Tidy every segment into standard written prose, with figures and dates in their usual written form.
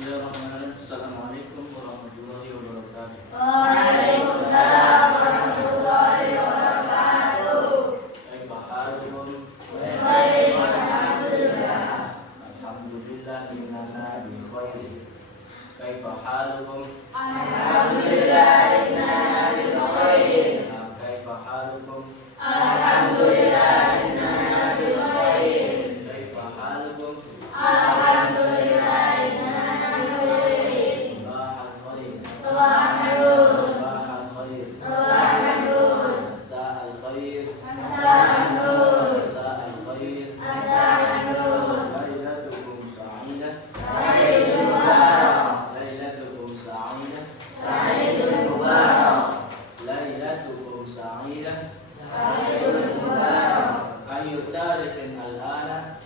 Bismillahirrahmanirrahim. Assalamualaikum warahmatullahi wabarakatuh. Waalaikumsalam warahmatullahi wabarakatuh. Kaifa halukum? Baik, alhamdulillah. Alhamdulillah innana bi khair. Kaifa halukum? Alhamdulillah innana bi khair. Kaifa halukum? Alhamdulillah innana bi khair. Kaifa halukum? Alhamdulillah innana bi khair. Sabahal khair. Sabahal nur. Sabahal khair. Sabahal nur. Masa'al khair. Masa'al nur. Masa'al khair. Masa'al nur. Lailatukum sa'idah. Sa'idul mubarak. Lailatukum sa'idah. Sa'idul mubarak. Lailatukum sa'idah. Sa'idul mubarak. Ayu tarikhin al-ana.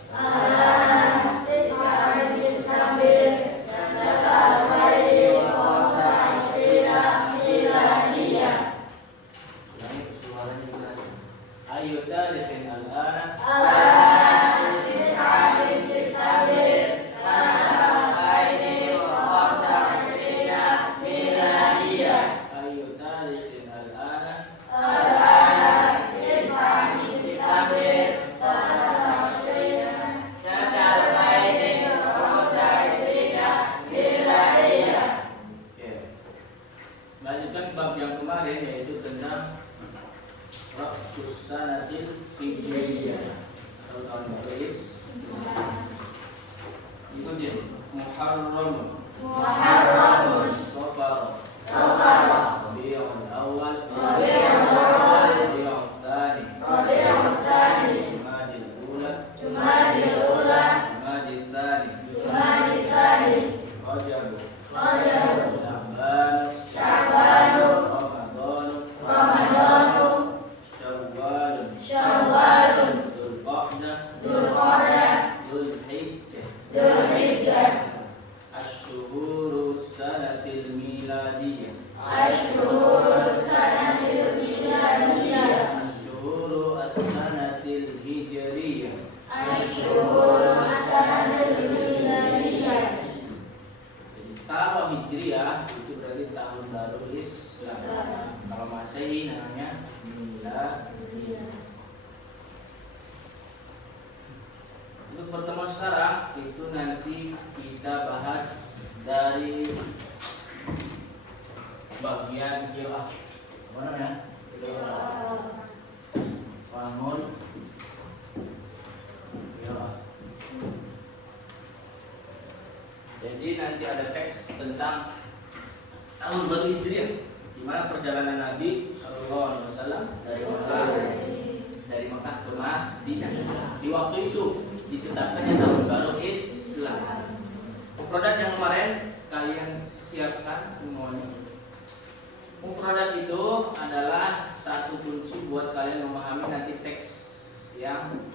Ayu tarikhin al-ana. Ayu tarikhin al-ana. Oke. Lanjutkan bab yang kemarin yaitu tentang Ra'sus Sanatil Hijriyah atau tahun Masehi. Ikuti Muharram, Safar, Rabiul Awal, Rabiul Tsani, Jumadil Ula, Jumadil Tsani, Rajab, Sya'ban, Ramadan, Syawal, Dzulqa'dah, Dzulhijjah. Asyhurus sanatil miladiyah. Asyhuru as-sanatil hijriyah. Kalau hijriyah itu berarti tahun baru Islam. Kalau Masehi namanya milad. Untuk pertemuan sekarang itu nanti kita bahas dari bagian qiraah. Apa namanya? Bangun qiraah. Jadi nanti ada teks tentang tahun baru Hijriah, di mana perjalanan Nabi Shallallahu Alaihi Wasallam dari Mekah ke Madinah. Di waktu itu ditetapkannya tahun baru Islam. Mufradat yang kemarin kalian siapkan semuanya. Mufradat itu adalah satu kunci buat kalian memahami nanti teks yang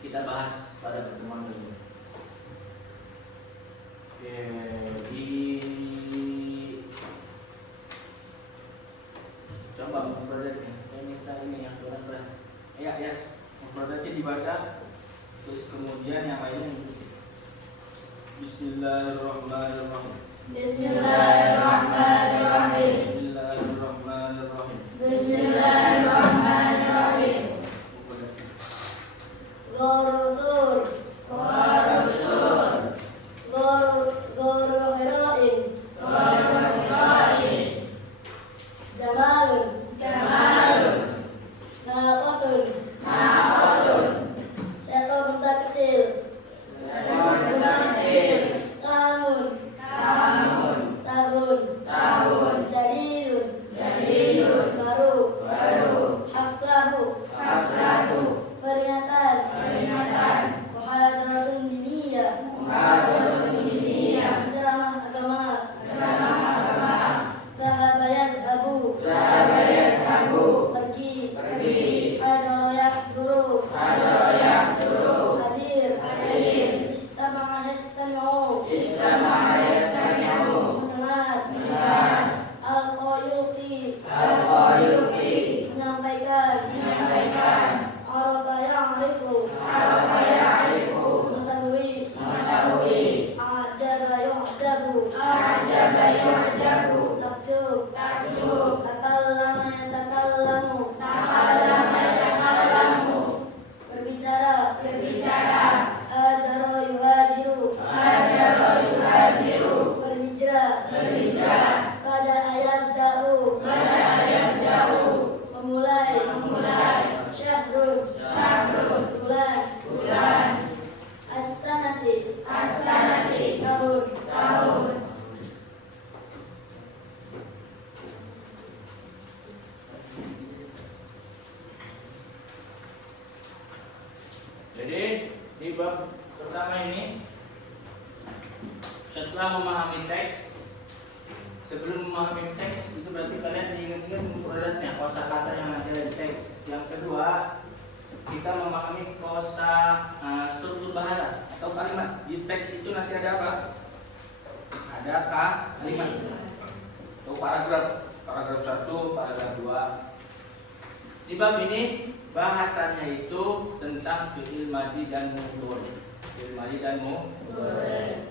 kita bahas pada pertemuan ini. Oke, coba mufradatnya. Saya minta ini yang berat-berat. Ya, mufradatnya dibaca, terus kemudian yang lainnya diikuti. Bismillahirrahmanirrahim. Bismillahirrahmanirrahim. Bismillahirrahmanirrahim. Bismillahirrahmanirrahim. Mufradatnya. Gharusul. Jamalun. Naqatun. Seekor unta kecil. Lamun. Tahun. Jadidun. Baru. Haflahu. Peringatan. Muhadaratun diniyah. Ceramah agama. Dhahaba yadhhabu. Pergi. Hadara yahduru. Hadir. Istama'a yastami'u. Mendengar. Alqa yulqi. Menyampaikan. Arafa ya'rifu. Mengetahui. Jadi di bab pertama ini, setelah memahami teks, sebelum memahami teks itu berarti kalian ingat-ingat mufradatnya, kosakata yang nanti ada di teks. Yang kedua, kita memahami struktur bahasa atau kalimat. Di teks itu nanti ada apa? Ada kalimat atau paragraf 1, paragraf 2. Di bab ini bahasanya itu tentang fi'il madhi dan mudhari. Fi'il madhi dan mudhari.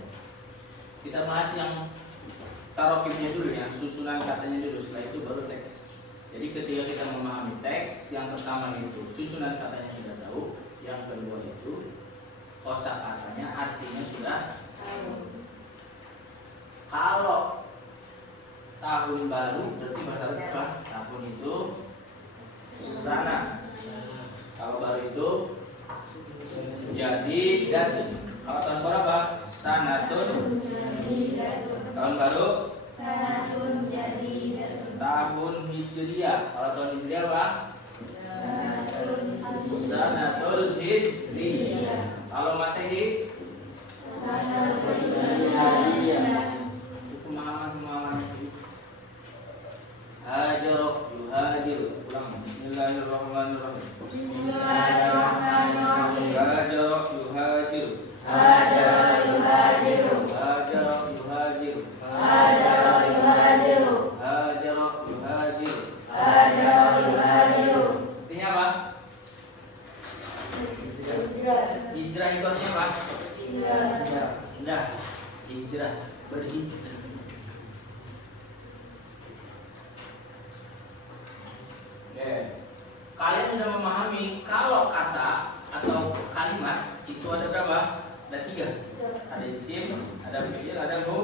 Kita bahas yang tarokibnya dulu, yang susunan katanya dulu, setelah itu baru teks. Jadi ketika kita memahami teks, yang pertama itu susunan katanya sudah tahu, yang kedua itu kosakatanya artinya sudah tahu. Kalau tahun baru berarti bahasa Arab apa? Tahun itu sana. Kalau baru itu jadi dan kalau tahun baru apa? Sanatun. Tahun baru Sanatun jadi tahun hijriah. Kalau tahun hijriah apa? Sanatul hijriah. Kalau masehi itu pemahaman itu. Hajarok yuhajir. Ulang. Bismillahirrahmanirrahim. Hajarok yuhajir. Hajarok yuhajir. Artinya apa? Hijrah itu artinya apa? Hijrah, berhijrah. Kalian sudah memahami kalau kata atau kalimat itu ada berapa? Ada 3. Ada isim, ada fi'il, ada maf'ul.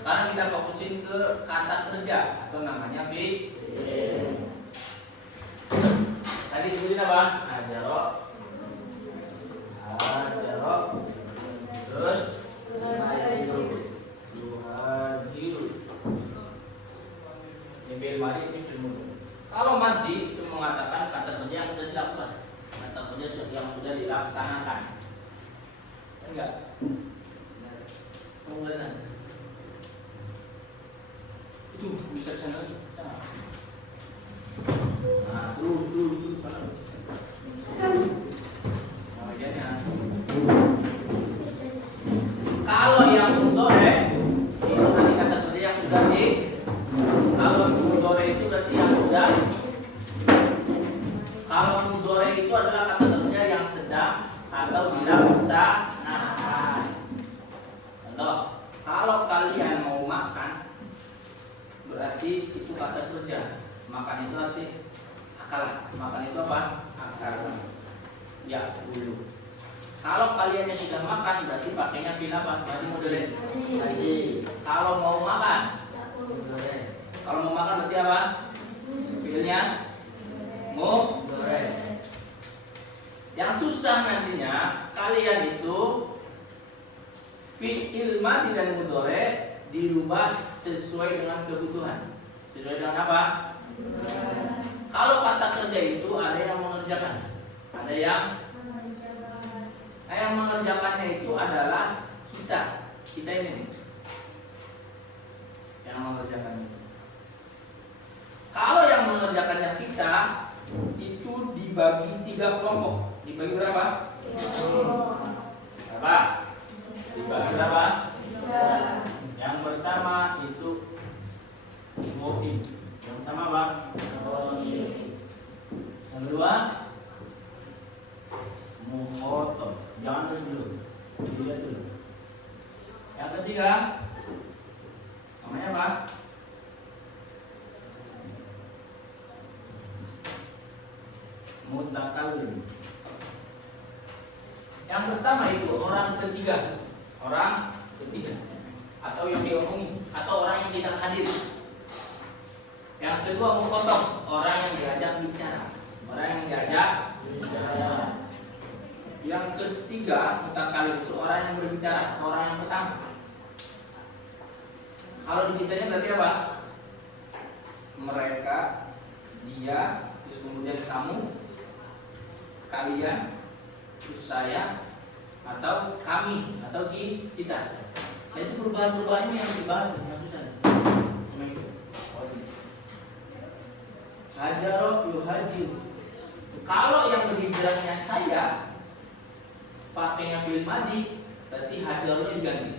Sekarang kita fokusin ke kata kerja atau namanya fi'il. Tadi sebutin apa? Ajaro, terus yuhajiru. Ini fi'il madhi, ini fi'il mudhari. Kalau madhi itu mengatakan kata kerja yang sudah dilakukan, kata kerja yang sudah dilaksanakan. Enggak? Benar. Itu bisa sana lagi. Nah, tuh. Nah, bagiannya. Kalau yang mudhari itu berarti kata kerja yang sudah di. Kalau mudhari itu berarti yang sudah. Kalau mudhari itu adalah kata kerja yang sedang atau dilaksanakan. Contoh, kalau kalian mau makan, berarti itu kata kerja. Makan itu arti akal. Makan itu apa? Akal. Ya, dulu. Kalau kalian yang sudah makan, berarti pakainya fi'il apa? Tadi mudhari. Kalau mau makan, kalau mau makan berarti apa? Fi'ilnya mudhari. Yang susah nantinya kalian itu fi'il madhi dan mudhari dirubah sesuai dengan kebutuhan. Sesuai dengan apa? Kalau kata kerja itu ada yang mengerjakan, ada yang mengerjakannya itu adalah kita ini yang mengerjakannya. Kalau yang mengerjakannya kita itu dibagi 3 kelompok. Dibagi berapa? Berapa? Dibagi berapa? Yang pertama itu mu'in. Yang pertama apa? Yang kedua mukhotob. Jangan terus dulu. Dilihat dulu. Yang ketiga namanya apa? Mutakallim. Yang pertama itu orang ketiga atau yang diomongi atau orang yang tidak hadir. Yang kedua mukhotob, orang yang diajak bicara. Yang ketiga mutakallim itu orang yang berbicara, orang yang pertama. Kalau dibicaranya berarti apa? Mereka, dia, terus kemudian kamu, kalian, terus saya atau kami atau kita. Nah, itu perubahan-perubahan ini yang dibahas yang susah. Cuma itu. Hajaro yuhajiru. Kalau yang berhijrahnya saya pakainya fi'il madhi, berarti hajaronya diganti.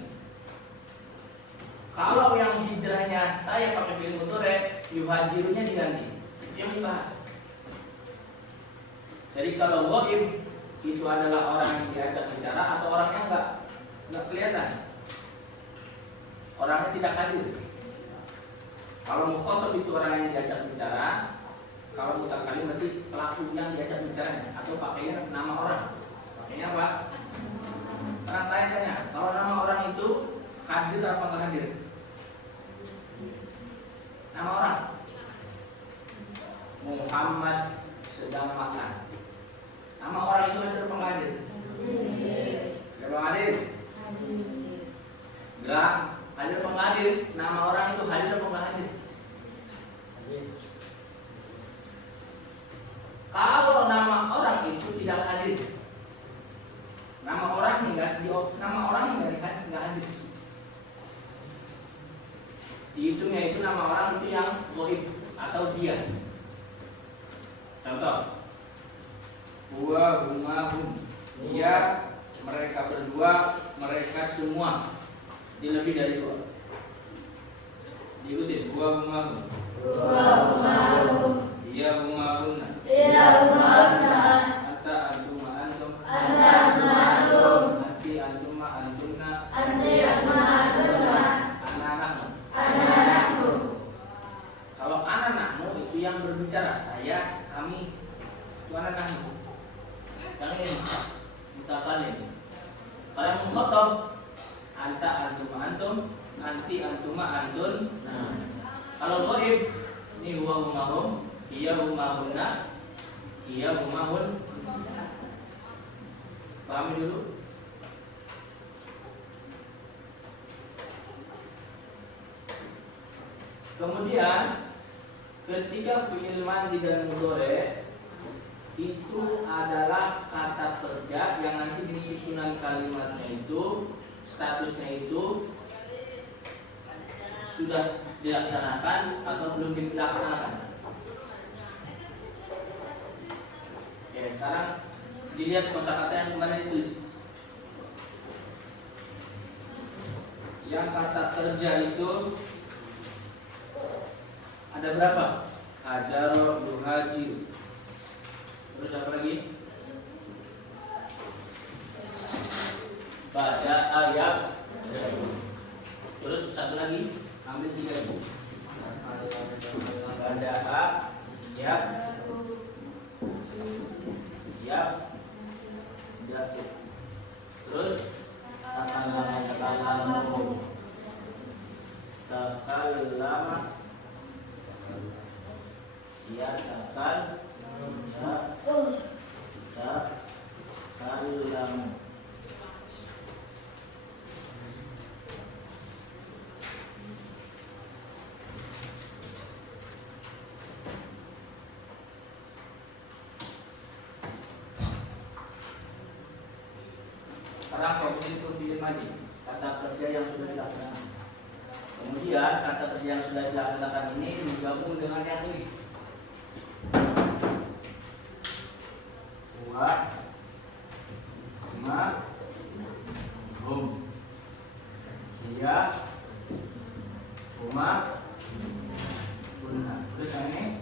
Kalau yang hijrahnya saya pakai fi'il mudhari, yuhajirunya diganti. Itu yang dibahas. Jadi kalau ghaib itu adalah orang yang diajak bicara atau orang yang enggak kelihatan. Orangnya tidak hadir. Kalau mukhatab itu orang yang diajak bicara, kalau mutakallim berarti pelaku yang diajak bicaranya atau pakainya nama orang. Pakainya apa? Orang tanya, kalau nama orang itu hadir apa enggak hadir? Nama orang. Muhammad sedang makan. Nama orang itu hadir apa enggak hadir? Hadir. Hadir. Enggak. Hadir apa enggak hadir? Nama orang itu hadir apa enggak hadir? Hadir. Kalau nama orang itu tidak hadir, nama orang enggak hadir. Dihitungnya itu nama orang itu yang ghaib atau dia. Contoh, huwa humahum, dia, mereka berdua, mereka semua. Dia lebih dari dua. Diikutin, huwa humahum, dia humahunna, anta antuma antum, anti antuma antumna, ana-ana. Kalau ana-nahnu itu yang berbicara, saya, kami. Itu ana-nahnu. Yang ini mutakallim. Kalau yang mukhatab, anta antuma antum, anti antuma antun. Nah, kalau ghaib ini huwa humahum, hiya humahunna, hiya humahun. Pahami dulu. Kemudian ketika fi'il madhi dan mudhari itu adalah kata kerja yang nanti di susunan kalimatnya itu statusnya itu sudah dilaksanakan atau belum dilaksanakan. Oke, sekarang dilihat kosakata yang kemarin ditulis. Yang kata kerja itu ada berapa? Hajaro, yuhajir. Terus apa lagi? Pada ayat. Terus satu lagi, ambil 3. Pada ayat. Siap. Jatuh. Terus takallama. Ya takal. Ya takallamu. Sekarang komposisi fi'il madhi, kata kerja yang sudah dilaksanakan. Kemudian kata kerja yang sudah dilaksanakan ini digabung dengan yang ini. Huwa ma hum, dia huma bunna. Terus yang ini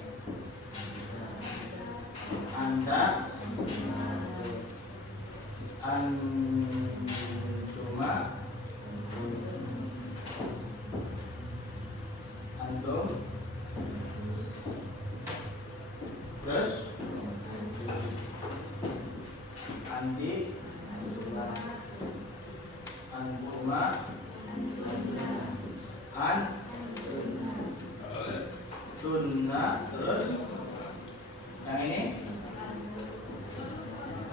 anda antuma antum. Terus anti antuma tunna. Terus yang ini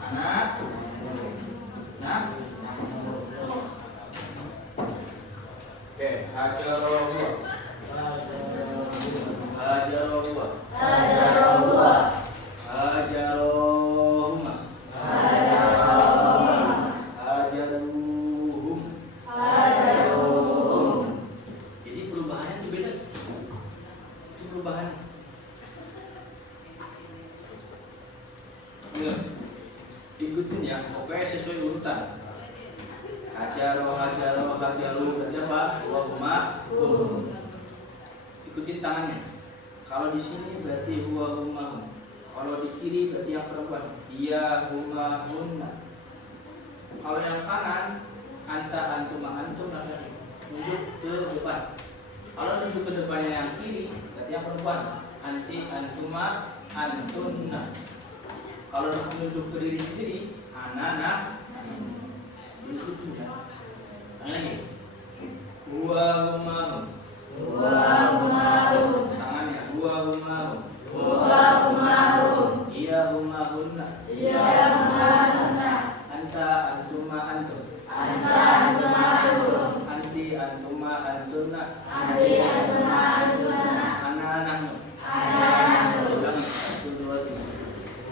anak. Nah, ikutin ya, pokoknya sesuai urutan. Hajaro, hajaro, hajaru, berarti apa? Huwa huma hum. Ikutin tangannya. Kalau di sini berarti huwa huma hum. Kalau di kiri berarti yang perempuan. Dia huma hunna. Kalau yang kanan anta antuma antum tunjuk ke depan. Kalau tunjuk ke depannya yang kiri berarti yang perempuan. Anti antuma antunna. Kalau menunjuk ke diri sendiri anak-anak itu ya. Lagi. Huwa huma hum. Huwa huma hum. Tangannya huwa huma hum. Huwa huma hum. Iya huma hunna. Iya huma hunna. Anta antuma antum. Anta antuma antum. Anti antuma antunna. Anti antuma antunna. Anak-anakmu. Anak-anakmu. Ulangi. 1, 2, 3.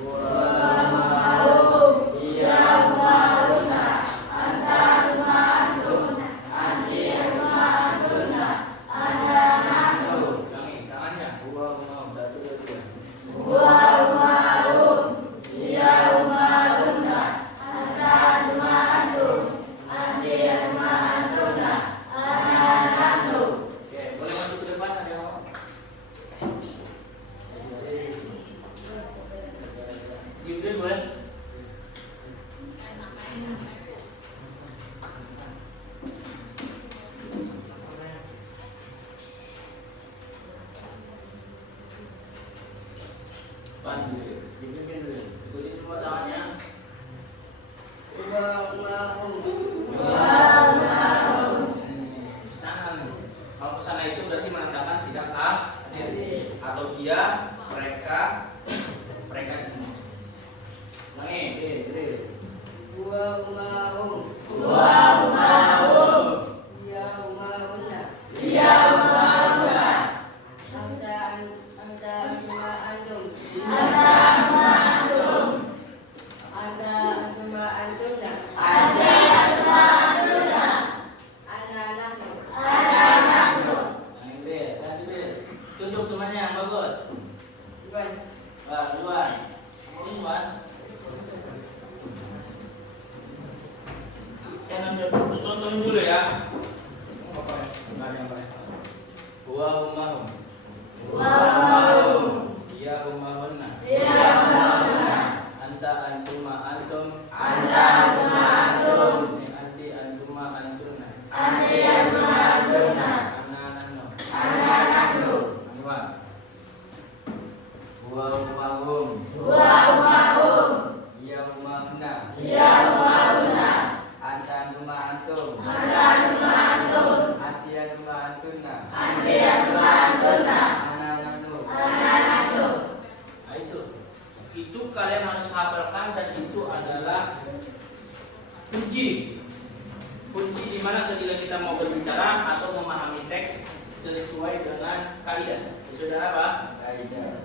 Huwa huma hum. Iya huma hunna. Anta antuma antum. Anti antuma antunna. Anak-anakmu. Ulangi. Tangannya huwa huma hum. 1, 2, 3. Huwa huma hum. Iya huma hunna. Anta antuma antum. Anti antuma antunna. Anak-anakmu. Oke, boleh masuk ke depan ada yang mau? Jibril boleh? Pan Jibril. Jibril kan dulu. Ikutin semua tangannya. Huwa huma hum. Sana nih. Kalau ke sana itu berarti menandakan tidak hadir atau dia, mereka semua. Nih, Huwa huma hum. Huwa huma hum. Iya huma hunna. Iya huma hunna. Anta antuma antum. Anta antuma antum. Anta antuma antunna. Anta antuma antunna. Anak-anakmu. Anak-anakmu. Jibril. Tunjuk temannya yang bagus. Bukan. Luan. Kamu Luan. Contohin dulu ya. Enggak ada yang paling salah. Huwa huma hum. Huwa huma hum. Iya huma hunna. Iya huma hunna. Anta antuma antum. Anta antuma antum. Anti antuma antunna. Anti antuma antunna. Anak-anakmu. Anak-anakmu. Luan. Huwa huma hum. Huwa huma hum. Iya huma hunna. Iya huma hunna. Anta antuma antum. Anta antuma antum. Anti antuma antunna. Anti antuma antunna. Anak-anakmu. Anak-anakmu. Nah itu kalian harus hafalkan dan itu adalah kunci di mana ketika kita mau berbicara atau memahami teks sesuai dengan kaidah. Sudah apa? Kaidah.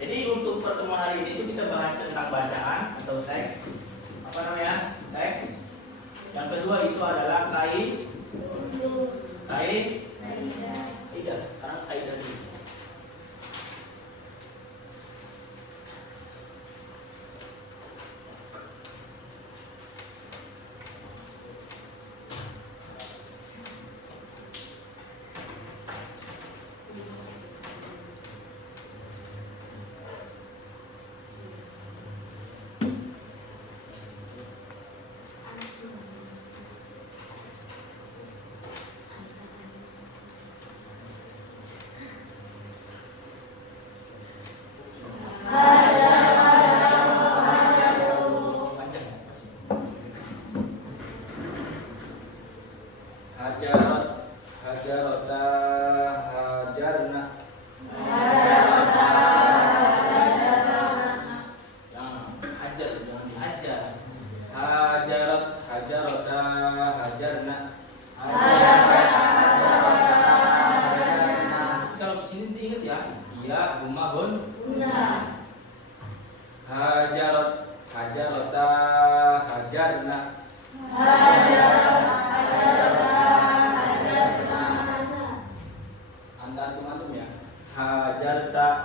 Jadi untuk pertemuan hari ini itu kita bahas tentang bacaan atau teks. Apa namanya? Teks. Yang kedua itu adalah kaidah. Sekarang kaidah dulu.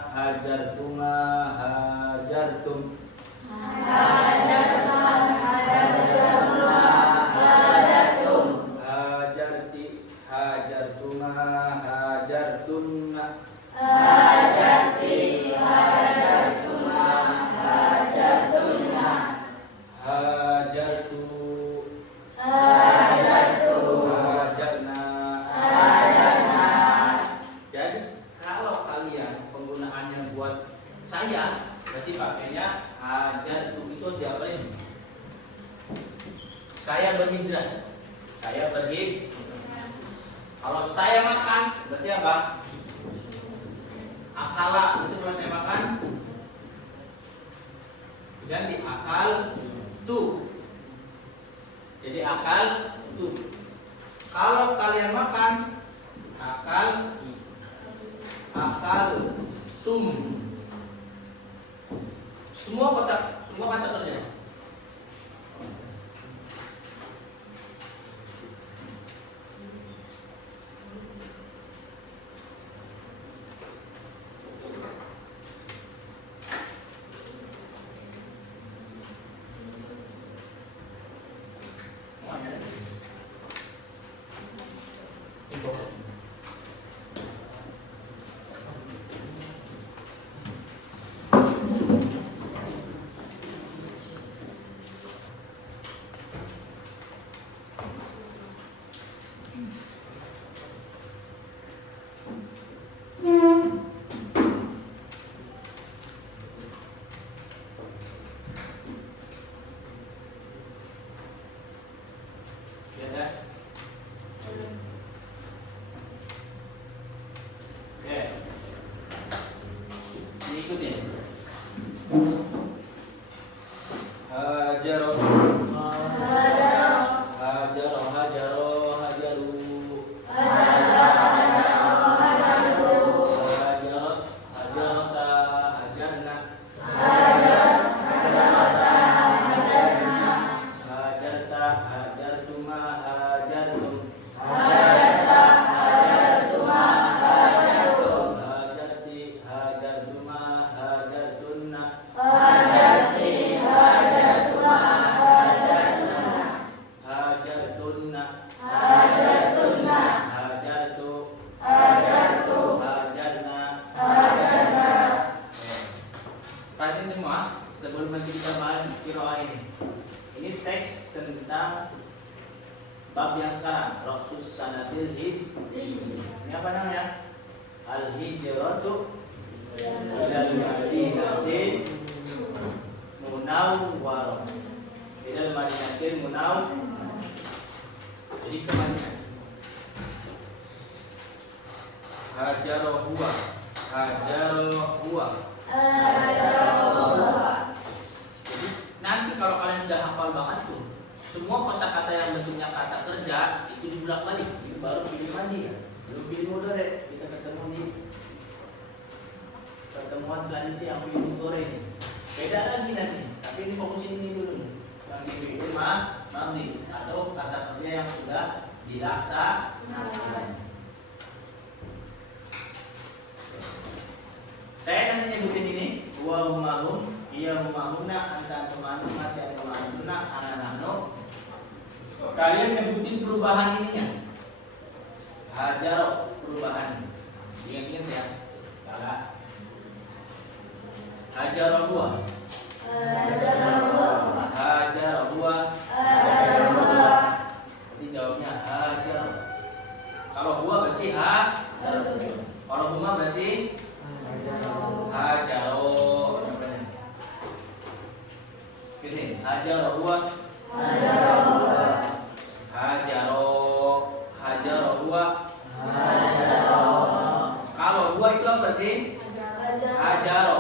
Hajartuma hajartum. Hajartuma Saya berhijrah. Saya pergi. Kalau saya makan, berarti apa? Akala. Itu kalau saya makan, ganti akal tu. Jadi akal tu. Kalau kalian makan, akal tum. Semua kata kerja. Nanti kalau kalian sudah hafal banget tuh, semua kosakata yang bentuknya kata kerja itu dibulak-balik, itu baru pilih mandi ya. Belum pilih mudore, kita ketemu di pertemuan selanjutnya yang pilih mudore ini. Beda lagi nanti, tapi ini fokusin ini dulu nih. Yang dipilih mandi atau kata kerja yang sudah dilaksanakan. Saya nanti nyebutin ini, wa humahum, iya humahumna, anta antumanum, mati antumanumna, ananano. Kalian nyebutin perubahan ininya. Hajar perubahan. Ingat-ingat ya. Kalau hajar buah. Jadi jawabnya hajar. Kalau buah berarti hajar. Kalau huma berarti hajaro. Gini, hajaro huwa. Hajaro huwa. Kalau huwa itu apa berarti? Hajaro.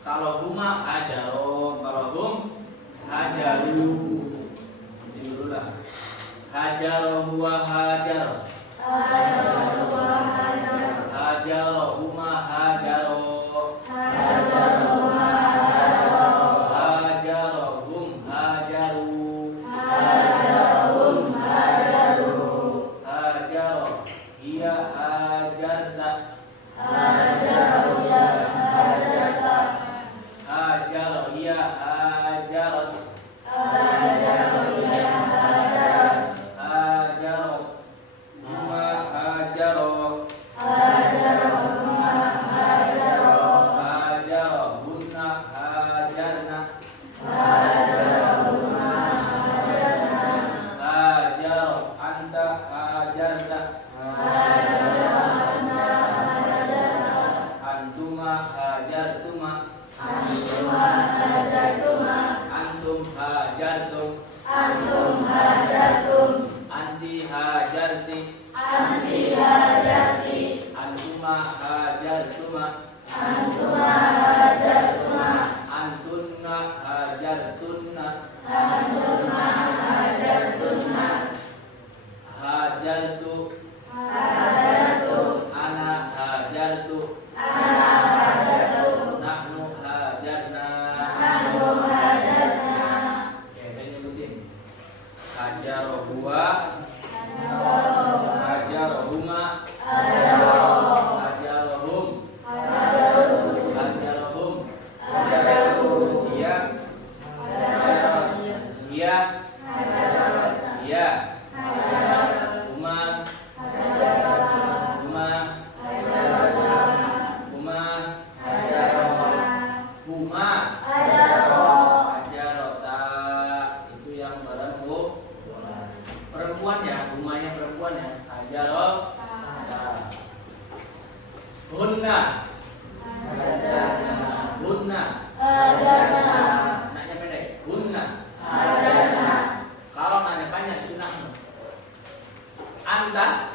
Kalau huma hajaro. Kalau hum hajaru. Ini dulu lah. Hajaro huwa hajaro. Hajaro huma hajaro. Hajaro hum hajaru. Hajaro hiya hajarta. Hajaro hiya hajarat. Hajaro Antuma hajartunna. Hajartu. Hajartu. Ana hajartu. Ana hajartu. Nahnu hajarna. Nahnu hajarna. Oke, dan nyebutin. Hajarohua. Hajarohuma. Hajarohum. Hajarohum. Iya. Iya. Iya. Umar. Umar. Umar. Huma. Hajarota. Itu yang barang perempuan ya, humanya perempuan ya. Hajarota. Hunna. Hunna. Nanya pendek. Hunna. Kalau nanya panjang itu nahnu. Anta.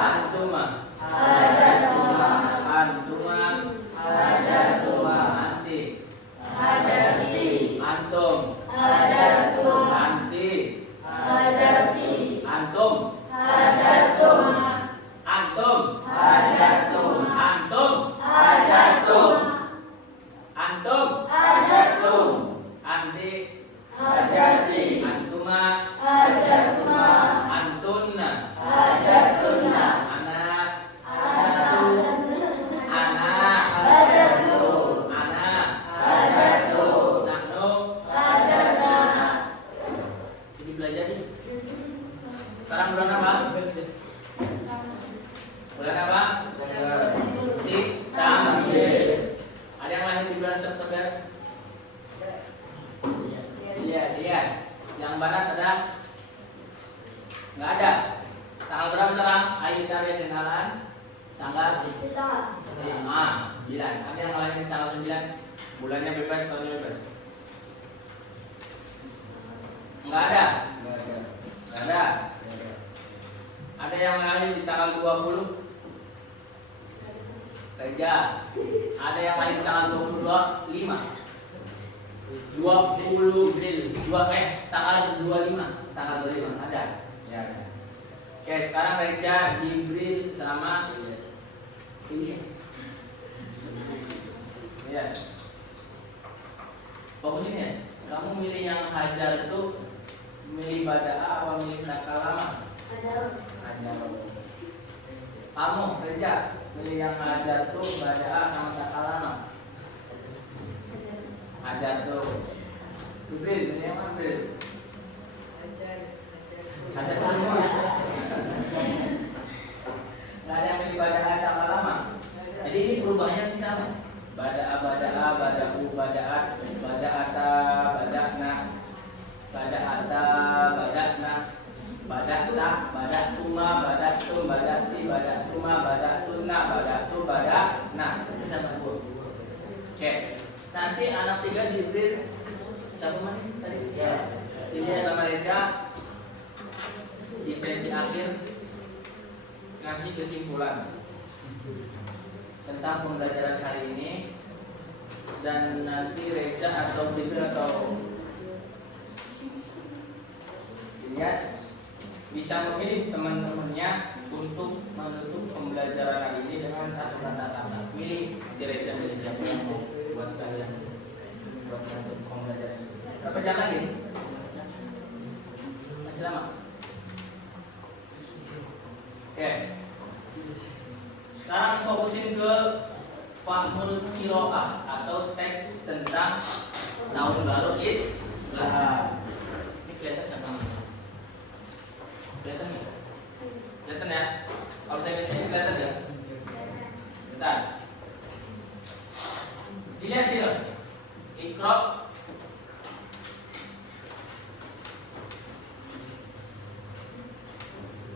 Antuma. Antuma. Anti. Antum. Anti. Antum. Antum. Antum. Antum. Anti. Antuma. Antunna. Anak. Anak. Nahnu. Jadi belajar nih. Sekarang bulan apa? Bulan apa? September. Ada yang lahir di bulan September? Iya. Yang barat ada? Nggak ada. Tanggal berapa sekarang? Ayo cari kenalan. Tanggal 9. Ada yang lahir di tanggal 9? Bulannya bebas, tahunnya bebas. Nggak ada. Nggak ada. Ada yang lahir di tanggal 20? Reja. Ada yang lahir di tanggal 25? 20 April. Tanggal 25 ada. Ya. Oke, sekarang Reja, Jibril sama Ilyas. Ya. Fokus ini ya. Kamu milih yang hajar itu milih bada'a atau milih takalama? Hajar. Kamu Reja milih yang hajar itu bada'a sama takalama? Hajar tuh. Jibril milih yang mana Jibril? Hajar semua. Nggak ada yang milih bada'a takalama. Jadi ini perubahannya sama. Bada'a, bada'u, bada'at, bada'ata, bada'na, bada'ata, bada'na, bada'ta, bada'tuma, bada'tum, bada'ti, bada'tuma, bada'tunna, bada'tu, bada'na. Itu sama dua. Oke. Nanti anak 3 Jibril siapa mana tadi? Ini sama Reza di sesi akhir ngasih kesimpulan tentang pembelajaran hari ini, dan nanti Reza atau Jibril atau Ilyas bisa memilih teman-temannya untuk menutup pembelajaran hari ini dengan satu kata-kata. Milih Reza, milih siapa yang mau buat kalian buat menutup pembelajaran ini. Berapa jam lagi nih? Masih lama? Oke. Sekarang fokusin ke Fahmul Qiraah atau teks tentang tahun baru Islam. Ini kelihatan nggak kamu? Kelihatan nggak? Kelihatan ya? Kalau saya biasanya kelihatan ya? Bentar. Dilihat sini. Iqra.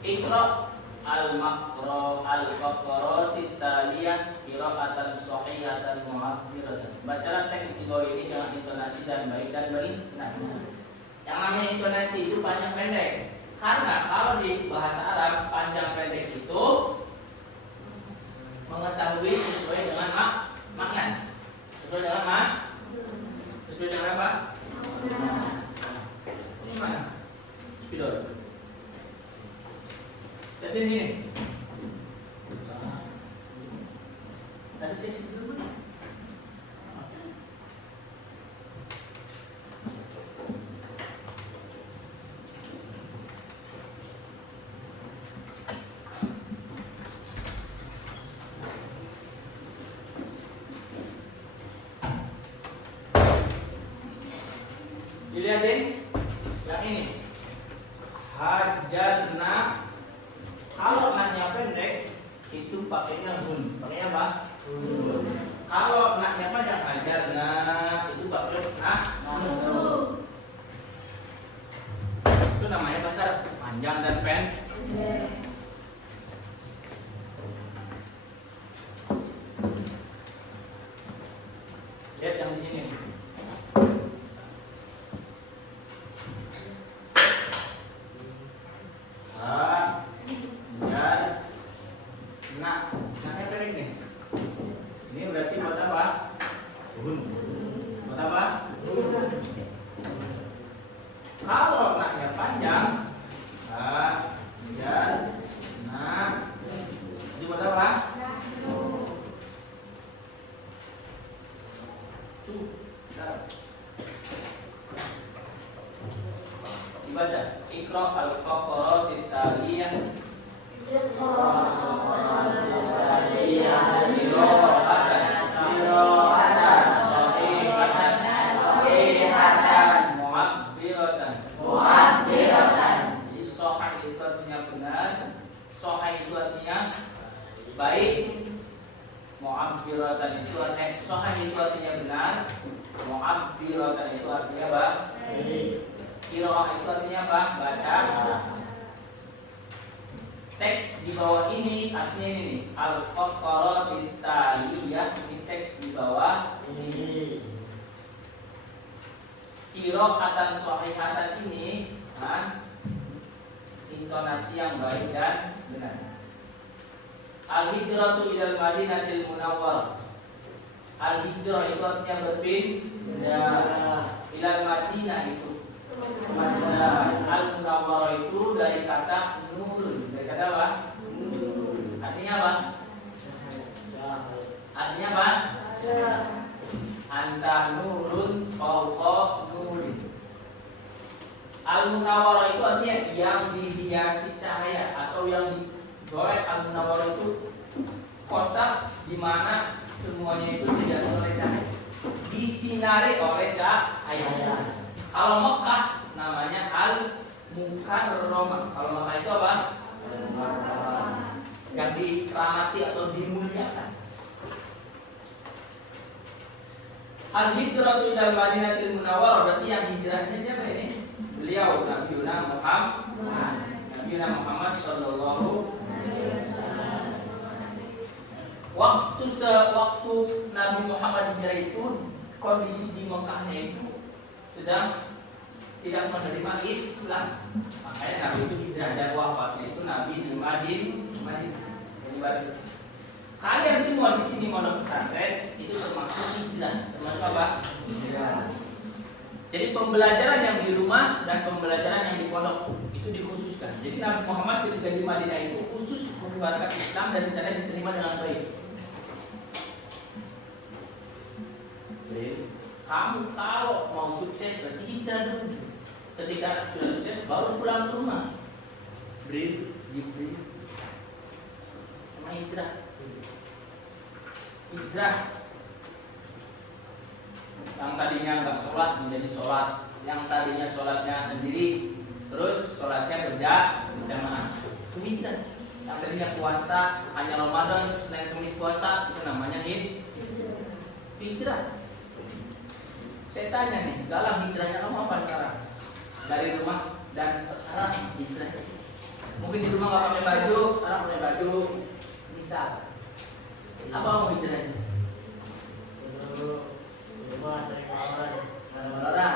Iqra al-maqra al-faqara titaliyah qira'atan sahihatan muhaffiratan. Bacalah teks di bawah ini dengan intonasi dan baik dan benar. Yang namanya intonasi itu panjang pendek. Karena kalau di bahasa Arab panjang pendek itu mengetahui sesuai dengan makna. Sesuai dengan Sesuai dengan apa? Ini mana? Spidol. Lihat di sini. Tadi saya spidol mana? Dilihatin yang ini. Hajarna. Kalau naknya pendek itu pakainya hun. Pakainya apa? Hun. Kalau naknya panjang hajarna itu pakai nun. Itu namanya bahasa panjang dan pendek. Lihat yang di sini. Naknya pendek nih. Ini berarti buat apa? Hun. Buat apa? Hun. Kalau naknya panjang, ini buat apa? Dibaca. Iqra al-faqara titaliyah. Sahih itu artinya benar. Sahih itu artinya baik. Mu'abbiratan itu artinya sahih itu artinya benar. Mu'abbiratan itu artinya apa? Qiraah itu artinya apa? Baca. Teks di bawah ini artinya ini nih. Al-faqara titaliyah, ini teks di bawah ini. Qiraatan sahihatan ini intonasi yang baik dan benar. Al-hijratu ilal Madinatil Munawwarah. Al-hijrah itu artinya berpindah. Ilal Madinah itu Al-Munawwarah itu dari kata nur. Dari kata apa? Artinya apa? Artinya apa? Anta nurun fauqa nurin. Al-Munawwarah itu artinya yang dihiasi cahaya atau yang digoreng. Al-Munawwarah itu kota di mana semuanya itu tidak oleh cahaya, disinari oleh cahaya. Kalau Mekah namanya Al-Mukarramah. Kalau Mekah itu apa? Yang dikerahmati atau dimuliakan. Al-hijratu ilal Madinatil Munawwarah, berarti yang hijrahnya siapa ini? Beliau Nabi Muhammad sallallahu alaihi wasallam. Waktu Nabi Muhammad hijrah itu kondisi di Mekahnya itu sedang tidak menerima Islam. Makanya Nabi itu hijrah dan wafatnya itu Nabi di Madinah. Kalian semua di sini pondok pesantren itu termasuk hijrah, termasuk apa? Hijrah. Jadi pembelajaran yang di rumah dan pembelajaran yang di pondok itu dikhususkan. Jadi Nabi Muhammad ketika di Madinah itu khusus menyebarkan Islam dan di sana diterima dengan baik. Kamu kalau mau sukses berarti kita dulu. Ketika sudah sukses baru pulang ke rumah. Jibril. Sama hijrah. Yang tadinya nggak sholat menjadi sholat, yang tadinya sholatnya sendiri terus sholatnya berjamaah. Itu hijrah. Yang tadinya puasa hanya Ramadan, Senin Kamis puasa, itu namanya hijrah. Saya tanya nih, dalam hijrahnya kamu apa sekarang? Dari rumah dan sekarang hijrah. Mungkin di rumah nggak pakai baju, sekarang pakai baju. Misal, apa mau hijrahnya? Sekarang.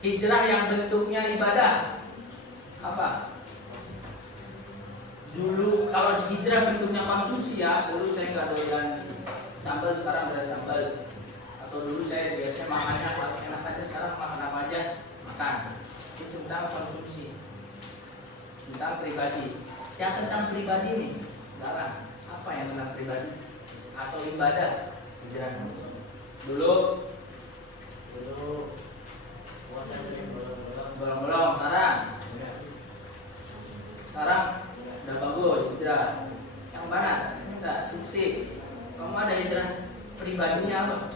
Hijrah yang bentuknya ibadah apa? Dulu kalau hijrah bentuknya konsumsi ya, dulu saya nggak doyan sambal, sekarang ada sambal. atau dulu saya biasanya makannya kalau enak aja, sekarang makan apa aja makan. Itu tentang konsumsi, tentang pribadi. Yang tentang pribadi nih, larang. Apa yang tentang pribadi atau ibadah? Hijrah. Dulu puasa sering bolong-bolong, sekarang udah bagus hijrah. Yang mana? Enggak, fisik. Kamu ada hijrah pribadinya apa?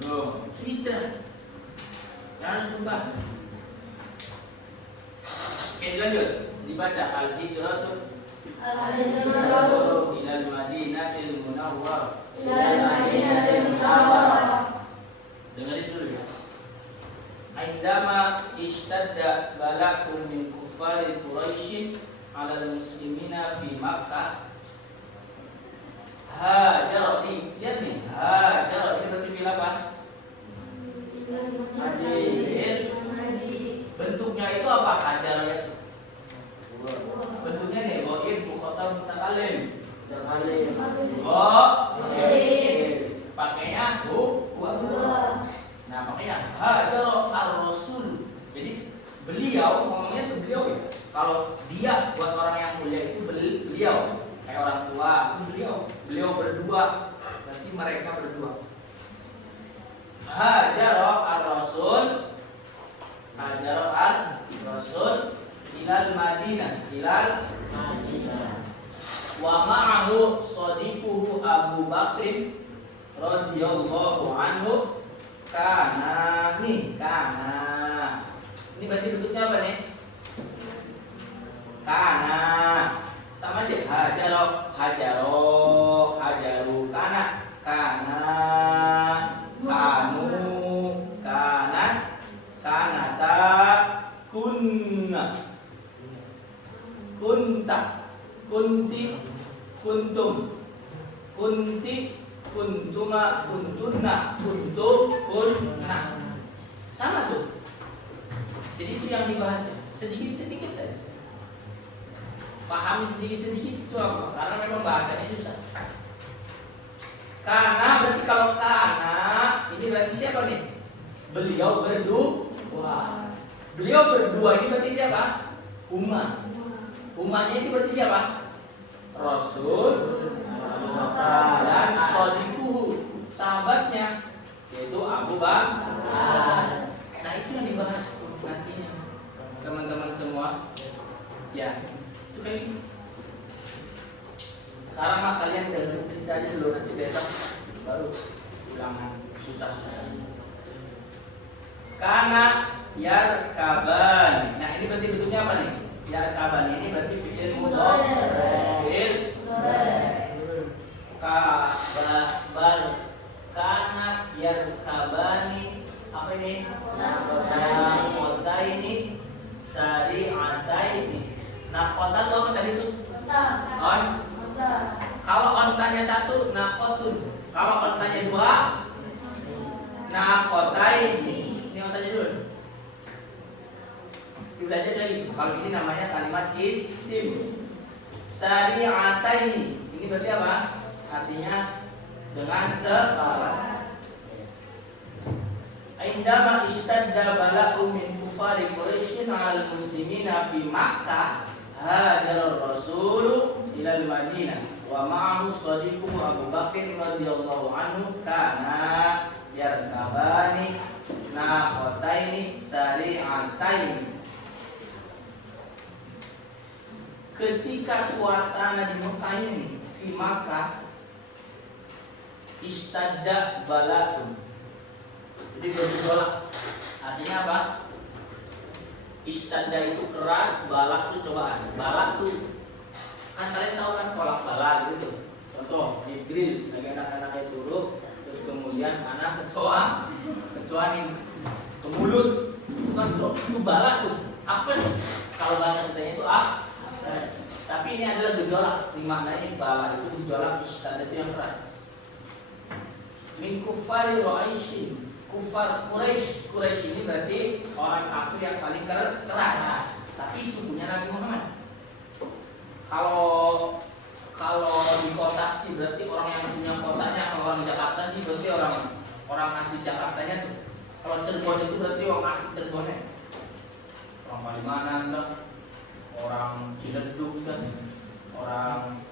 Belum. Hijrah. Jangan lupa. Oke, lanjut. Dibaca al-hijratu Al-hijratu ilal Madinatil Munawwarah. ilal Madinatil Munawwarah. Dengerin dulu ya. Aindama ishtadda bala'un min kuffari Quraisy 'ala al-muslimina fi Makkah. Hajar, lihat nih, hajar ini berarti fil apa? Hadir. Bentuknya itu apa? Hajar ya. Bentuknya nih, ghaib mukhatab mutakalim. Oh, pakainya huwa. Nah, makanya hajar ar-rasul. Jadi beliau ngomongnya tuh beliau ya. Kalau dia buat orang yang mulia itu beliau. Kayak orang tua itu beliau berdua, berarti mereka berdua. Hajar ar-rasul ilal Madinah, wa ma'ahu sadiquhu Abu Bakr radhiyallahu anhu. Kana. Ini berarti bentuknya apa nih? Kana. Sama aja, hajaru, kana, kanu, kanat, kanata, kunna, kunta, kunti, kuntum, kunti, kuntuma, kuntunna, kuntum, kunna. Sama tuh. Jadi itu yang dibahas sedikit-sedikit aja. Pahami sedikit-sedikit itu apa? Karena memang bahasanya susah. Karena berarti kalau karena ini berarti siapa nih? Beliau berdua. Beliau berdua ini berarti siapa? Umatnya ini berarti siapa? Rasul dan shodiquhu, sahabatnya, yaitu Abu Bakar. Nah itu yang dibahas nantinya, teman-teman semua. Ya. Sekarang mah kalian dengerin cerita aja dulu, nanti besok baru ulangan susah-susah. Karena yarkaban. Nah ini berarti bentuknya apa nih? Yarkaban ini berarti fi'il mudhari. Kabar. Karena yarkabani apa ini? Nakota ini sari'ata ini. Nakota itu apa tadi itu? On. Kalau ontanya satu, nakotun. Kalau ontanya dua, nakotai. Ini ontanya dulu. Belajar lagi. Kalau ini namanya kalimat isim. Sari'ataini. Ini berarti apa? Artinya dengan cepat. Indama ishtadda bala'u min kufari Quraisyin 'alal muslimina fi Makkah, hajar ar-rasulu ilal Madinah wa ma'ahu sadiquhu Abu Bakr radhiyallahu anhu. Kana yarkabani naqataini sari'ataini. Ketika suasana di Mekah ini, di Makkah, istadda bala'un, jadi bergejolak. Artinya apa? Istadda itu keras, balak itu cobaan. Balak itu kan kalian tahu kan kolak balak gitu. Contoh di grill lagi anak-anaknya turun, terus kemudian anak kecoa nih ke mulut, kan itu balak tuh, apes. Kalau bahasa kitanya itu apes. Tapi ini adalah gejolak. Maknanya balak itu gejolak, istadda itu yang keras. Min kufari Quraisy, kufar Quraisy ini berarti orang kafir yang paling keras. Tapi sukunya Nabi Muhammad. Kalau kalau di kota sih berarti orang yang punya kotanya. Kalau orang di Jakarta sih berarti orang asli Jakartanya tuh. Kalau Cirebon itu berarti orang asli Cirebonnya. Orang Palimanan lah, orang Ciledug kan, orang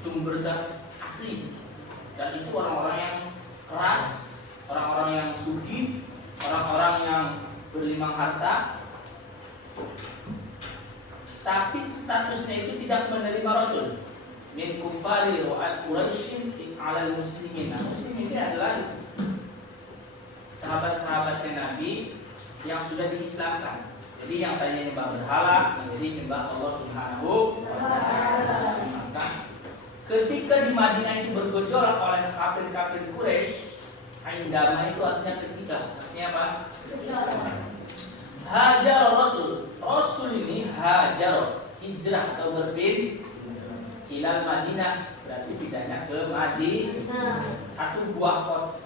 Sumber dah, asli. Dan itu orang-orang yang keras, orang-orang yang sugih, orang-orang yang berlimpah harta. Tapi statusnya itu tidak menerima Rasul. Min kufari ru'at Quraisyin ala muslimin. Nah, muslimin ini adalah sahabat-sahabatnya Nabi yang sudah diislamkan. Jadi yang tadinya nyembah berhala menjadi nyembah Allah Subhanahu wa taala. Maka ketika di Madinah itu bergejolak oleh kafir-kafir Quraisy, indama itu artinya ketika. Artinya apa? Hajar Rasul. Rasul ini hajar, hijrah atau berpindah ilal Madinah, berarti pindahnya ke Madinah.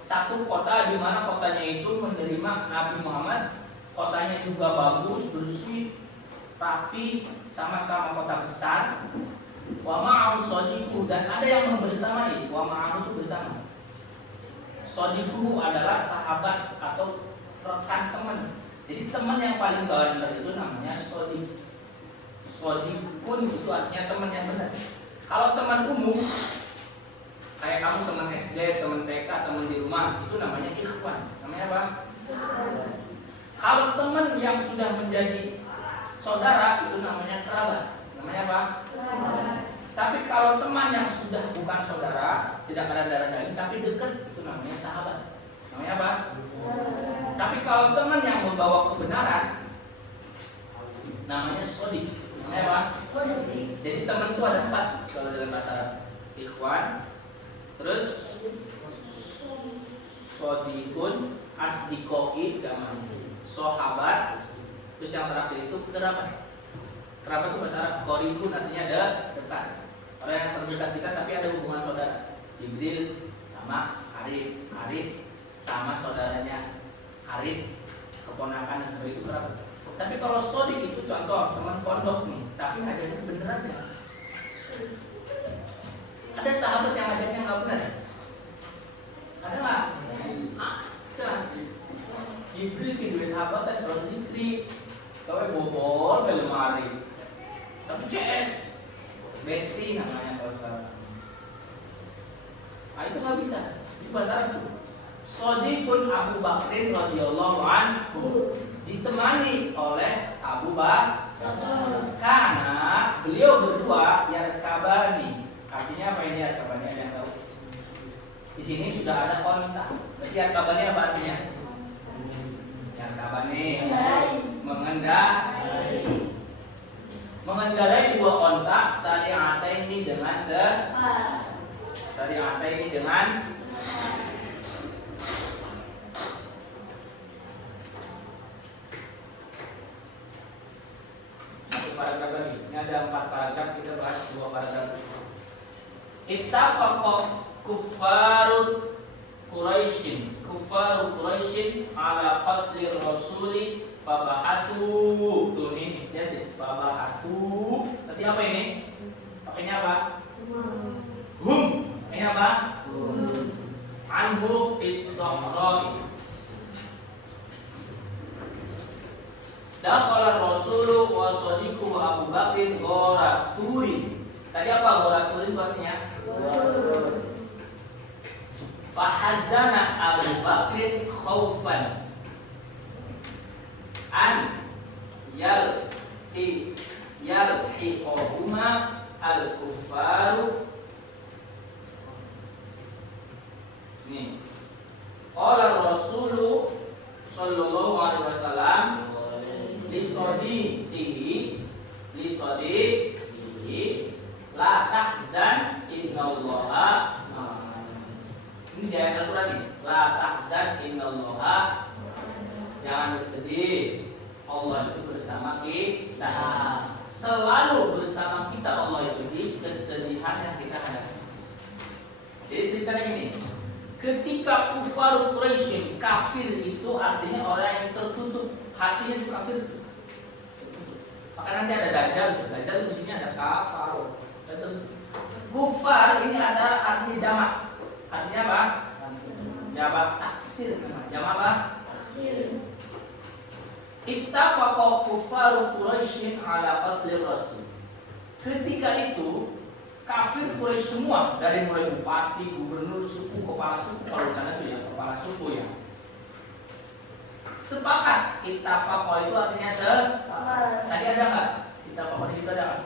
Satu kota di mana kotanya itu menerima Nabi Muhammad. Kotanya juga bagus, bersih, rapi, sama-sama kota besar. Wa ma'ahu shadiqu, dan ada yang membersamai. Wa ma'ahu itu bersama. Shadiqu adalah sahabat atau rekan teman. Jadi teman yang paling benar itu namanya shadiq. Shadiqun itu artinya teman yang benar. Kalau teman umum, kayak kamu teman SD, teman TK, teman di rumah, itu namanya ikhwan. Namanya apa? Kalau teman yang sudah menjadi saudara, itu namanya kerabat. Namanya apa? Tapi kalau teman yang sudah bukan saudara, tidak ada darah daging, tapi dekat, itu namanya sahabat. Namanya apa? Tapi kalau teman yang membawa kebenaran, namanya shadiq. Namanya apa? Jadi teman itu ada 4 kalau dalam bahasa Arab. Ikhwan, terus shadiqun, asdiqoi, sahabat, terus yang terakhir itu kerabat. Kerabat itu bahasa Arab qaribun, artinya ada dekat. Orang yang terdekat kita tapi ada hubungan saudara. Jibril sama Arif, Arif sama saudaranya Arif, keponakan dan sebagainya, itu kerabat. Tapi kalau shadiq itu contoh teman pondok nih, tapi ngajarnya beneran ya. Ada sahabat yang ngajarnya nggak benar. Ada nggak? Jibril itu dua sahabat dan kalau zikri, kau bobol ke lemari. Tapi CS, besti namanya kalau sekarang. Nah itu nggak bisa. Itu bahasa Arab. Shadiqun Abu Bakrin radhiyallahu anhu, ditemani oleh Abu Bakar karena beliau berdua yarkabani. Artinya apa ini yarkabani? Ada yang tahu? Di sini sudah ada kontak. Berarti yarkabani apa artinya? Yarkabani mengendarai 2 ontak sari'ataini dengan cepat. Sari'ataini dengan paragraf lagi. Ini ada 4 paragraf, kita bahas 2 paragraf. Ittafaqa kuffaru Quraisyin ala qatli rasuli fabahathu. Tuh ini lihat deh, fabahathu. Berarti apa ini? Pakainya apa? Hum. Pakainya apa? Anhu fis sahra'i. Dakhala Rasulu wa shadiqu Abu Bakrin ghora Thurin. Tadi apa ghora Thurin artinya? Fahazana Abu Bakrin khaufan an yalhiqahuma al-kuffaru. Nih. Qala Rasulu sallallahu alaihi wasallam li sadiqihi la tahzan innallaha. Ini di ayat Al-Quran nih. La tahzan innallaha, jangan bersedih, Allah itu bersama kita. Selalu bersama kita Allah itu di kesedihan yang kita hadapi. Jadi ceritanya gini, ketika kufar Quraisy, kafir itu artinya orang yang tertutup hatinya, itu kafir. Maka nanti ada dajjal di sini ada kafar, Kufar ini ada arti jamak. Artinya apa? Jamak taksir. Jamak apa? Ittafaqa kufaru Quraisyin ala qatlir Rasul. Ketika itu kafir Quraisy semua dari mulai bupati, gubernur, suku, kepala suku, kalau di sana itu ya kepala suku ya. Sepakat. Ittafaqa itu artinya tadi ada nggak? Ittafaqa itu ada nggak?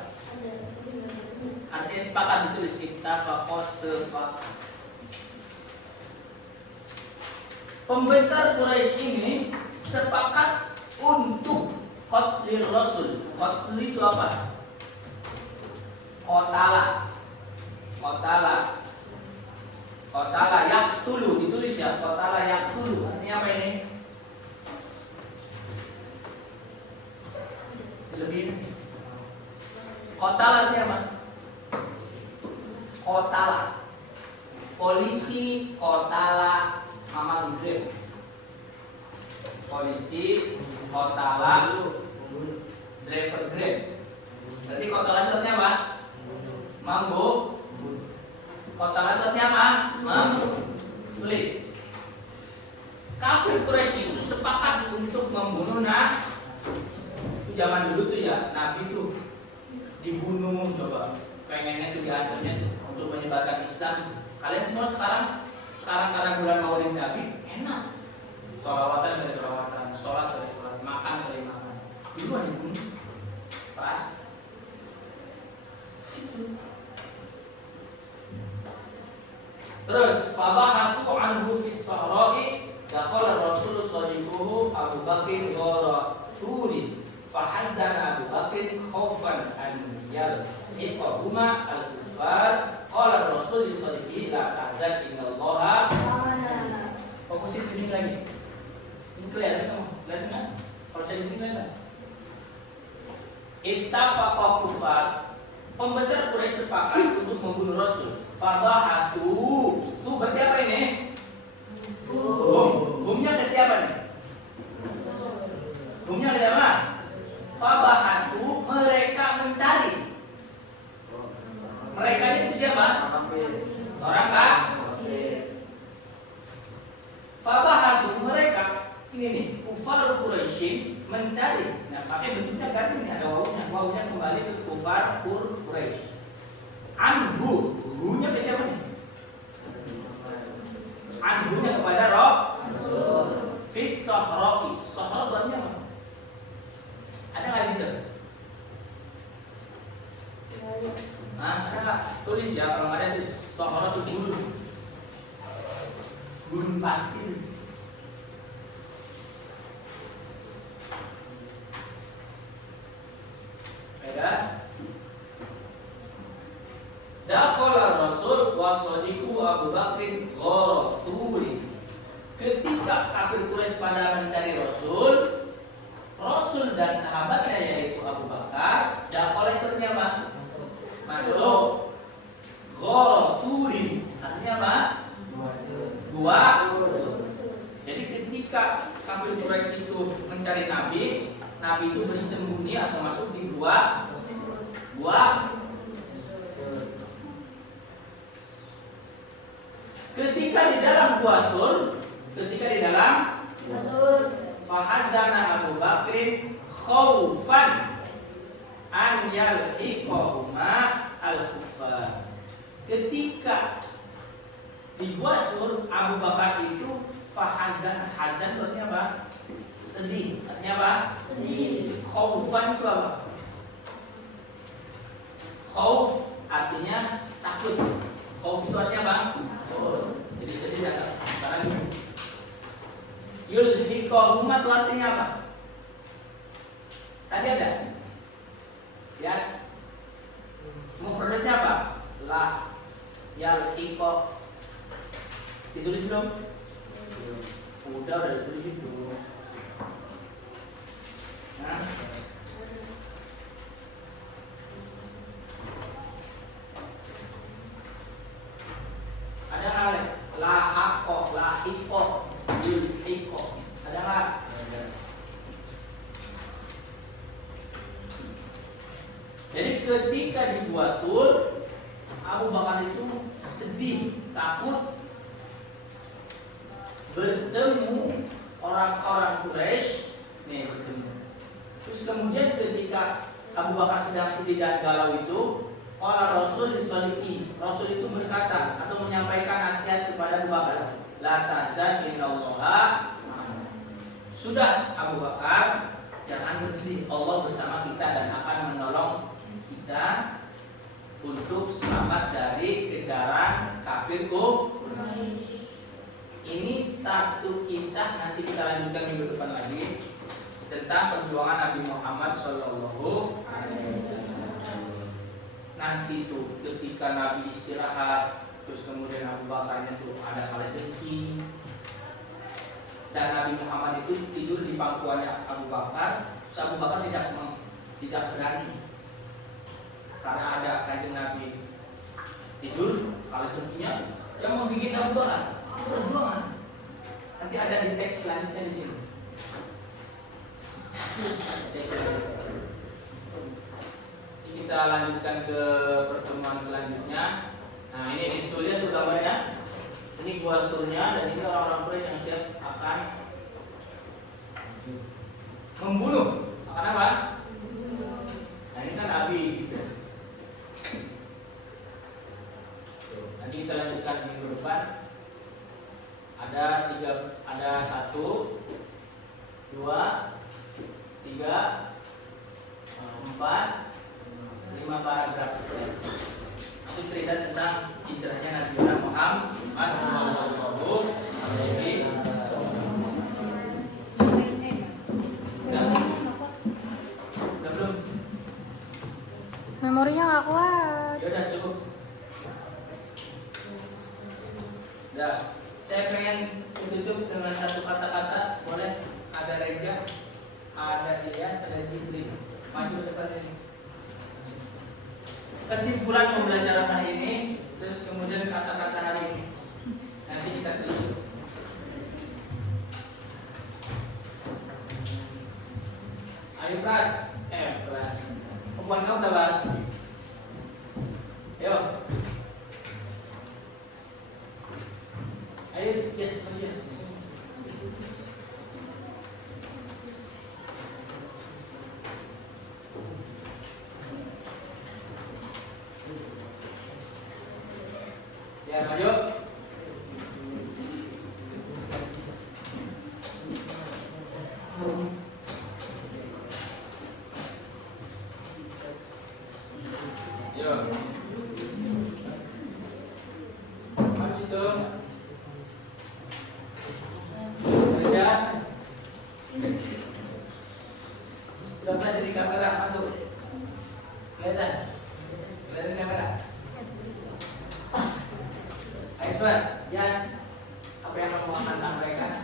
Artinya sepakat ditulis ittafaqa sepakat. Pembesar Quraisy ini sepakat untuk qatlir Rasul. Qatl itu apa? Qatala yaqtulu ditulis ya, qatala yaqtulu. Artinya apa ini? Lebih. Qatala artinya apa? Qatala. Polisi qatala amal grab. Polisi qatala driver grab. Berarti qatala itu artinya apa? Mambo. Qatala itu artinya apa? Mambo. Tulis. Kafir Quraisy itu sepakat untuk membunuh itu zaman dulu tuh ya, Nabi tuh dibunuh coba. Pengennya tuh dihancurnya tuh untuk menyebarkan Islam. Kalian semua sekarang karena bulan Maulid Nabi enak. Sholawatan dari sholawatan, sholat dari sholat, makan dari makan. Dulu ada dibunuh. Pas. Terus fabahatsu anhu fi sahra'i dakhala Rasul sadiquhu Abu Bakr ghara turin fahazzana Abu Bakr khaufan an yalhiqahuma al-kuffar qala Rasul sadiqihi la tahzan innallaha ma'ana. Fokus di sini lagi. Ini kelihatan semua. Kelihatan kan? Kalau saya di sini kelihatan. Ittafaqa kuffar. Pembesar Quraisy sepakat untuk membunuh Rasul. Fabahatsu. Itu berarti apa ini? Humnya ke siapa nih? Humnya ke siapa? Fabahatsu, mereka mencari. Mereka itu siapa? Orang kafir. Fabahatsu, mereka ini nih, kufar Quraisy mencari. Nah, pakai bentuknya ganti nih, ada wawunya. Wawunya kembali ke kufar Quraisy. Anhu, hunya ke siapa nih? Anhunya kepada Rasul. Fis sahra'i. Sahra berarti apa? Ada nggak di situ? Nah, ada nggak? Tulis ya, kalau nggak ada tulis sahra itu gurun pasir. Ada? Dakhala Rasul wa sadiqu Abu Bakr ghara turi. Ketika kafir Quraisy pada mencari Rasul, Rasul dan sahabatnya yaitu Abu Bakar, dakhala itu artinya apa? Masuk. Ghara turi artinya apa? Gua. Jadi ketika kafir Quraisy itu mencari Nabi, Nabi itu bersembunyi atau masuk di gua. Ketika di dalam gua Sur, fahazana Abu Bakrin khaufan an yalhiqahuma al-kuffar. Ketika di gua Sur, Abu Bakar itu fahazan, hazan artinya apa? Sedih. Artinya apa? Sedih. Khaufan itu apa? Khauf artinya takut. Khauf itu artinya apa? Jadi sedih datang. Sekarang ini yulhiqahuma itu artinya apa? Tadi ada ya. Mufradnya apa? Lah yalhiqa. Ditulis belum? Udah ditulis itu. Nah, ada nggak? Lahiko, yulhiqo. Ada nggak? Jadi ketika di Batur, Abu Bakar itu sedih, takut bertemu orang-orang Quraisy. Nih bertemu. Terus kemudian ketika Abu Bakar sedang sedih dan galau itu, Rasul itu berkata atau menyampaikan nasihat kepada Abu Bakar, la tahzan innallaha ma'ana. Sudah Abu Bakar, jangan bersedih, Allah bersama kita dan akan menolong kita untuk selamat dari kejaran kafir Quraisy. Ini satu kisah, nanti kita lanjutkan minggu depan lagi tentang perjuangan Nabi Muhammad Shallallahu Alaihi Wasallam. Nanti itu ketika Nabi istirahat, terus kemudian Abu Bakarnya tuh ada kalajengking, dan Nabi Muhammad itu tidur di pangkuannya Abu Bakar. Terus Abu Bakar tidak berani karena ada kanjeng Nabi tidur, kalajengkingnya yang menggigit Abu Bakar. Perjuangan. Nanti ada di teks selanjutnya di sini. Ini kita lanjutkan ke pertemuan selanjutnya. Nah, ini ditulis tuh gambarnya. Ini buat turnya dan ini orang-orang Quraisy yang siap akan membunuh. Akan apa? Nah, ini kan Nabi. Nanti kita lanjutkan minggu depan. Ada 1, 2, 3, 4, 5 paragraf. Itu cerita tentang hijrahnya Nabi Muhammad sallallahu alaihi wasallam. Udah belum? Memorinya nggak kuat. Ya udah cukup. Udah. Saya pengen tutup dengan satu kata-kata, boleh? Ada Reja, ada Iya, ada Jibril. Maju ke depan ini. Kesimpulan pembelajaran hari ini, terus kemudian kata-kata hari ini. Nanti kita tutup. Ayo Pras, Pras. Perempuan kamu udah balik. Ayo. Ayo, yes, yes. Ya, maju. Yo. Maju tuh. Sudah jadi kamera, masuk. Kelihatan? Kelihatan kamera? Ayo Tuan, Jan, apa yang kamu akan sampaikan?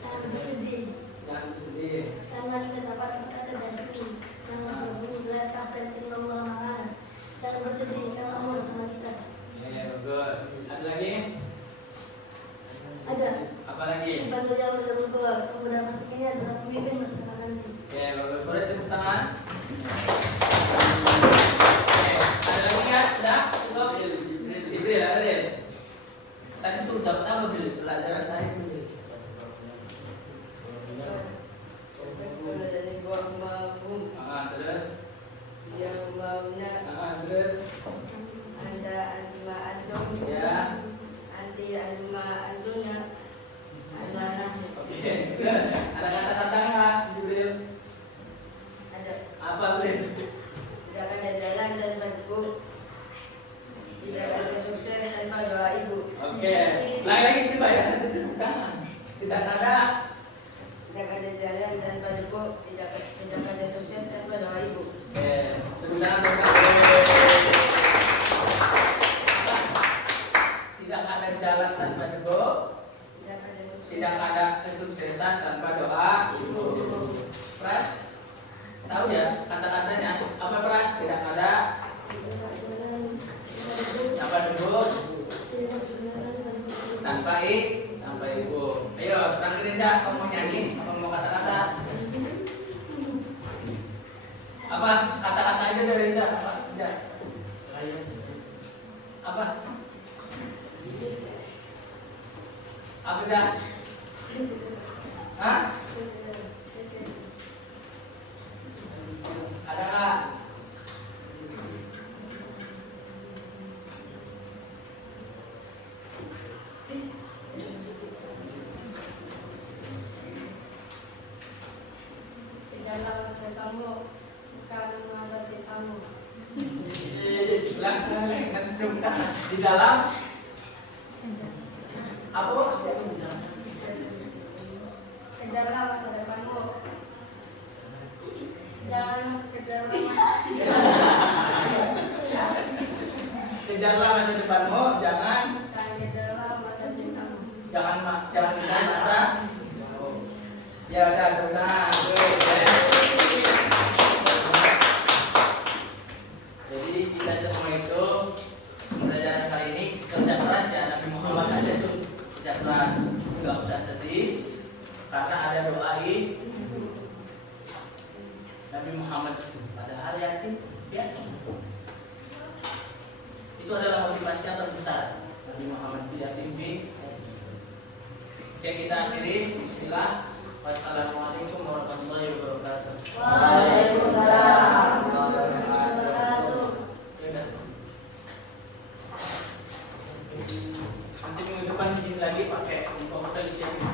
Jangan bersedih, Jangan bersedih. karena kita dapat berkata dari sini. Jangan berbunyi letas dan Allah Maha. Jangan bersedih, karena Allah bersama kita. Ya, bagus. Ada lagi? Ada. Apa lagi? Bantu jauh dari Bogor. Kemudian masuk ini adalah pemimpin masa depan nanti. Ya, bagus. Boleh tepuk tangan? Ada lagi nggak? Sudah? Cukup? Jibril, ada deh. Tadi tuh dapat apa Bil? Pelajaran tadi tuh. dari buang maupun Terus? yang maunya Terus? anda anima antum Ya. anti anima antumnya adalah Oke. Ada kata-kata nggak, Jibril? ada Apa Bil? tidak ada jalan tanpa ibu, tidak ada sukses tanpa doa ibu. Oke. Lagi coba ya, tepuk tangan. Tidak ada. Tidak ada jalan tanpa ibu, tidak ada sukses tanpa doa ibu. Oke. Tepuk tangan. Tidak ada jalan tanpa ibu. Tidak ada sukses. Tidak ada kesuksesan tanpa doa ibu. Pras, tahu ya kata-katanya? Apa Pras? Tidak ada tanpa ibu, tanpa ibu. Ayo, Pras Reza, kamu mau nyanyi? Apa mau kata-kata? Apa? Kata-kata aja dari Reza. kejarlah masa depanmu, bukan masa cintamu. Di dalam apa Pak? Kejarlah masa depanmu, jangan kejar masa. Kejarlah masa depanmu, jangan Kejarlah masa cintamu. jangan kejar masa. Ya udah benar. Jadi kita semua itu pelajaran kali ini kerja keras ya, Nabi Muhammad aja tuh kerja keras, nggak usah sedih karena ada doai Nabi Muhammad. Padahal yakin ya itu adalah motivasi yang terbesar. Nabi Muhammad itu yatim piatu. Oke, kita akhiri. Bismillah. Wassalamualaikum warahmatullahi wabarakatuh. Waalaikumsalam warahmatullahi wabarakatuh. Nanti minggu depan di sini lagi pakai info kita di sini.